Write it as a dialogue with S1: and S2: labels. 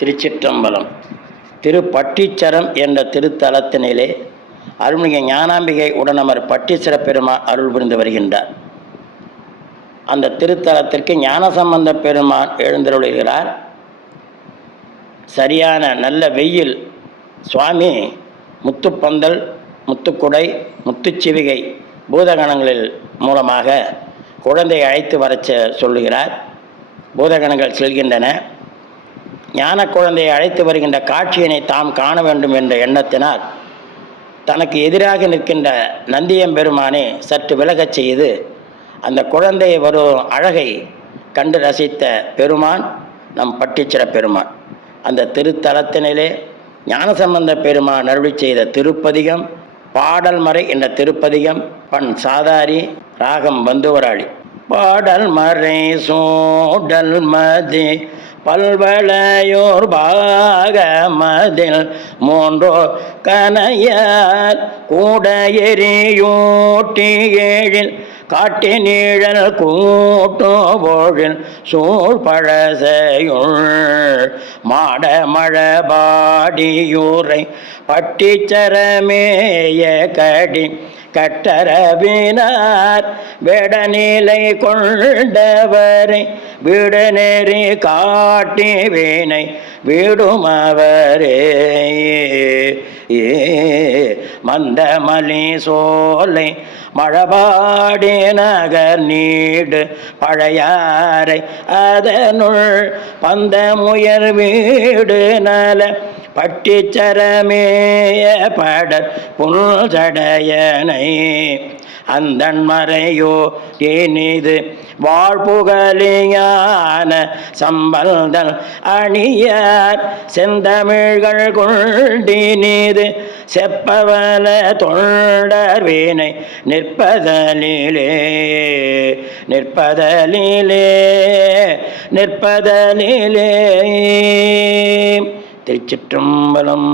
S1: திருச்சிற்றம்பலம். திருப்பட்டிச்சரம் என்ற திருத்தலத்தினிலே அருள்மிகு ஞானாம்பிகை உடனமர் பட்டீஸ்வர பெருமான் அருள் புரிந்து வருகின்றார். அந்த திருத்தலத்திற்கு ஞானசம்பந்த பெருமான் எழுந்தருளுகிறார் சரியான நல்ல வெயில் சுவாமி முத்துப்பந்தல் முத்துக்குடை முத்துச்சிவிகை பூதகணங்களில் மூலமாக குழந்தையை அழைத்து வரச் சொல்லுகிறார். பூதகணங்கள் செல்கின்றன. ஞான குழந்தையை அழைத்து வருகின்ற காட்சியினை தாம் காண வேண்டும் என்ற எண்ணத்தினால் தனக்கு எதிராக நிற்கின்ற நந்தியம்பெருமானை சற்று விலகச் செய்து அந்த குழந்தையை வரும் அழகை கண்டு ரசித்த பெருமான் நம் பட்டிச்சிர பெருமான். அந்த திருத்தலத்தினிலே ஞானசம்பந்த பெருமான் அருளி செய்த திருப்பதிகம் பாடல் மறை என்ற திருப்பதிகம் பண் சாதாரி ராகம் பந்துவராளி. பாடல் மறை சூடல் மதி பல்வளையோர் பாகமதில் மூன்றோ கனையார் கூட எரியூட்டி ஏழில் காட்டி நீழல் கூட்டோழில் சூழ் பழசையுள். மாட மழபாடியூரை பட்டிச்சரமேய கடி கட்டரவினார். விடநிலை கொண்டவரை விடு நெறி காட்டி வீணை விடுமவரே. ஏ மந்தமலி சோலை மழபாடி நகர் நீடு பழையாறை அதனுள் பந்த முயர் வீடு நல பட்டிச்சரமேய படர் புல்சடையனை அந்தன் மறையோ இனிது வாழ்புகலியான சம்பல்தல் அணியார் செந்தமிழ்கள் கொண்டினிது செப்பவல தொண்டர் வீணை நிற்பதலிலே நிற்பதலிலே நிற்பதலிலே. திருச்சிற்றம்பலம்